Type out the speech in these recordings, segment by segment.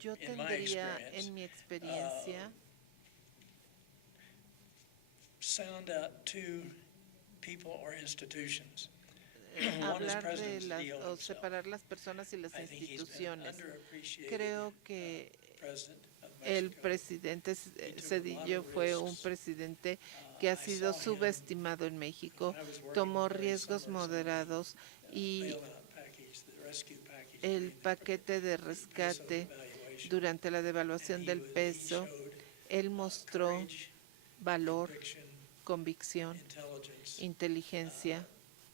Yo in my tendría experience, en mi experiencia sound out two people or institutions. One is hablar de President Zedillo o himself. separar las personas y las I think he's been instituciones. underappreciated Creo que president of el Mexico. presidente He took a lot Cedillo of fue un risks. presidente que ha I sido saw him subestimado en México, when I was working tomó very riesgos similar some of moderados the y bailout package, the rescue package el during paquete de the peso rescate devaluation. durante la And devaluación del he peso, showed él mostró courage, valor, conviction, convicción, intelligence, inteligencia,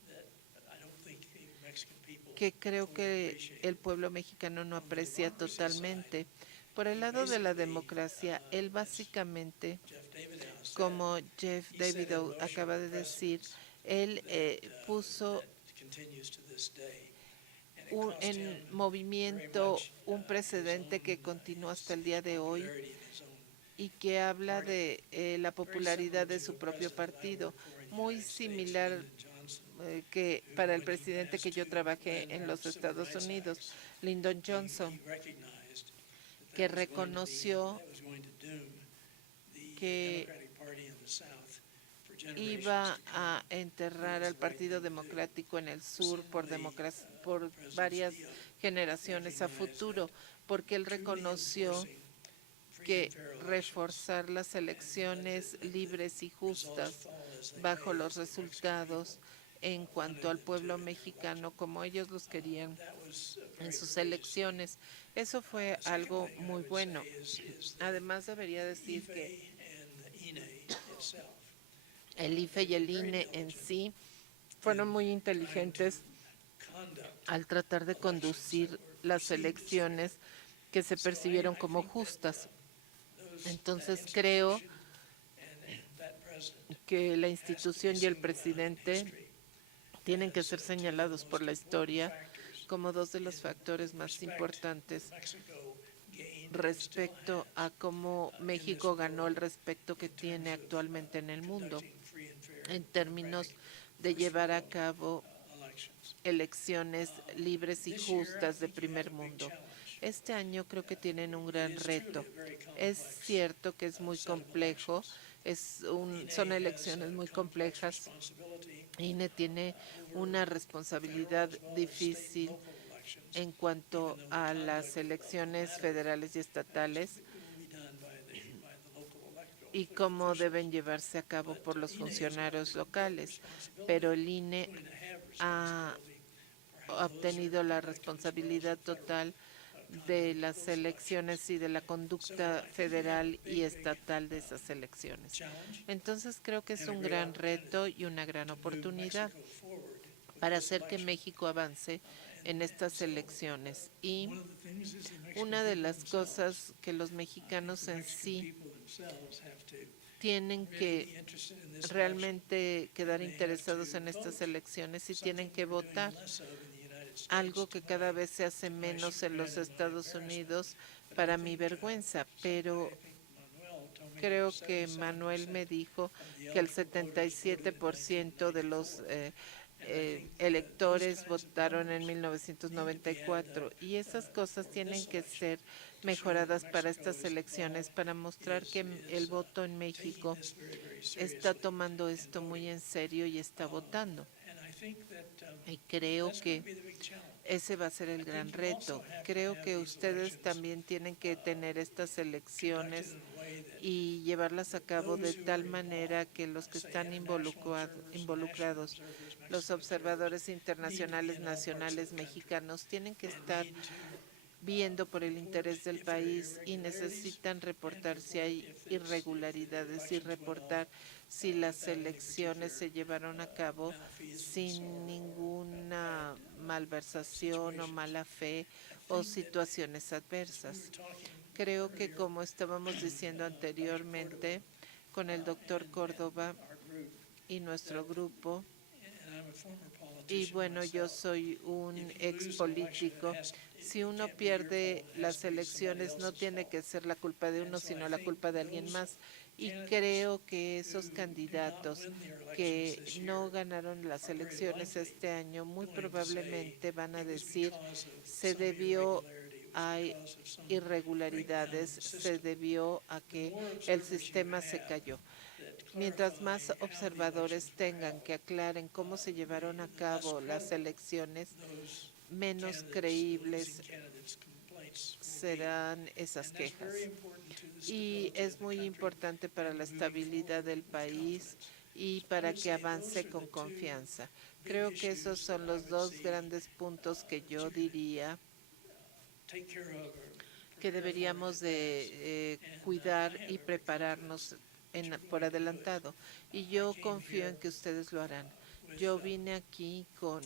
that I don't think the Mexican people que creo fully que el appreciated. pueblo mexicano no On the aprecia democracy side, totalmente. Por el he lado de la basically, democracia, él as básicamente, Jeff Davidow said, como Jeff he set in Davidow motion acaba de decir, precedents él that continues to this day. And it cost him en very movimiento much un precedente que continúa hasta el día de hoy popularity in his own y que habla party. de la Very popularidad similar de to su a propio president that I partido, worked for in the muy United States, similar Lyndon Johnson, que who, para el when he presidente que passed yo two trabajé en landmark los civil Estados rights Unidos, acts, Lyndon he Johnson, recognized que that was going to reconoció doom the que Democratic Party in the South for generations iba to come. a enterrar al Partido Democrático en el sur por varias generaciones a futuro, porque él reconoció que reforzar las elecciones libres y justas bajo los resultados en cuanto al pueblo mexicano como ellos los querían en sus elecciones. Eso fue algo muy bueno. Además, debería decir que el IFE y el INE en sí fueron muy inteligentes al tratar de conducir las elecciones que se percibieron como justas. Entonces creo que la institución y el presidente tienen que ser señalados por la historia como dos de los factores más importantes respecto a cómo México ganó el respeto que tiene actualmente en el mundo en términos de llevar a cabo elecciones libres y justas de primer mundo. Este año creo que tienen un gran reto. Es cierto que es muy complejo, son elecciones muy complejas. INE tiene una responsabilidad difícil en cuanto a las elecciones federales y estatales y cómo deben llevarse a cabo por los funcionarios locales, pero el INE ha obtenido la responsabilidad total de las elecciones y de la conducta federal y estatal de esas elecciones. Entonces creo que es un gran reto y una gran oportunidad para hacer que México avance en estas elecciones. Y una de las cosas que los mexicanos en sí tienen que realmente quedar interesados en estas elecciones y tienen que votar, algo que cada vez se hace menos en los Estados Unidos para mi vergüenza, pero creo que Manuel me dijo que el 77% de los electores votaron en 1994 y esas cosas tienen que ser mejoradas para estas elecciones para mostrar que el voto en México está tomando esto muy en serio y está votando. Y creo que ese va a ser el gran reto. Creo que ustedes también tienen que tener estas elecciones y llevarlas a cabo de tal manera que los que están involucrados, los observadores internacionales, nacionales, mexicanos, tienen que estar viendo por el interés del país y necesitan reportar si hay irregularidades y reportar si las elecciones se llevaron a cabo sin ninguna malversación o mala fe o situaciones adversas. Creo que como estábamos diciendo anteriormente con el doctor Córdoba y nuestro grupo, y bueno, yo soy un ex político. Si uno pierde las elecciones, no tiene que ser la culpa de uno, sino la culpa de alguien más. Y creo que esos candidatos que no ganaron las elecciones este año, muy probablemente van a decir se debió hay irregularidades, se debió a que el sistema se cayó. Mientras más observadores tengan que aclaren cómo se llevaron a cabo las elecciones, menos creíbles serán esas quejas. Y es muy importante para la estabilidad del país y para que avance con confianza. Creo que esos son los dos grandes puntos que yo diría que deberíamos de cuidar y prepararnos por adelantado. Y yo confío en que ustedes lo harán. Yo vine aquí con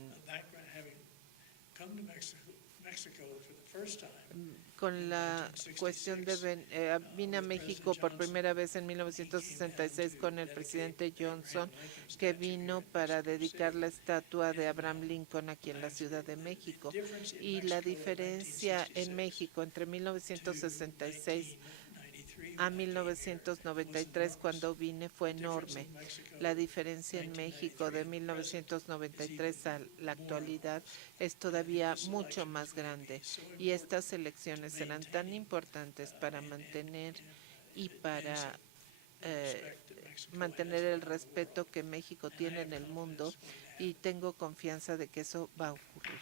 la cuestión de vine a México por primera vez en 1966 con el presidente Johnson, que vino para dedicar la estatua de Abraham Lincoln aquí en la Ciudad de México. Y la diferencia en México entre 1966 a 1993, cuando vine, fue enorme. La diferencia en México de 1993 a la actualidad es todavía mucho más grande, y estas elecciones serán tan importantes para mantener y para mantener el respeto que México tiene en el mundo, y tengo confianza de que eso va a ocurrir.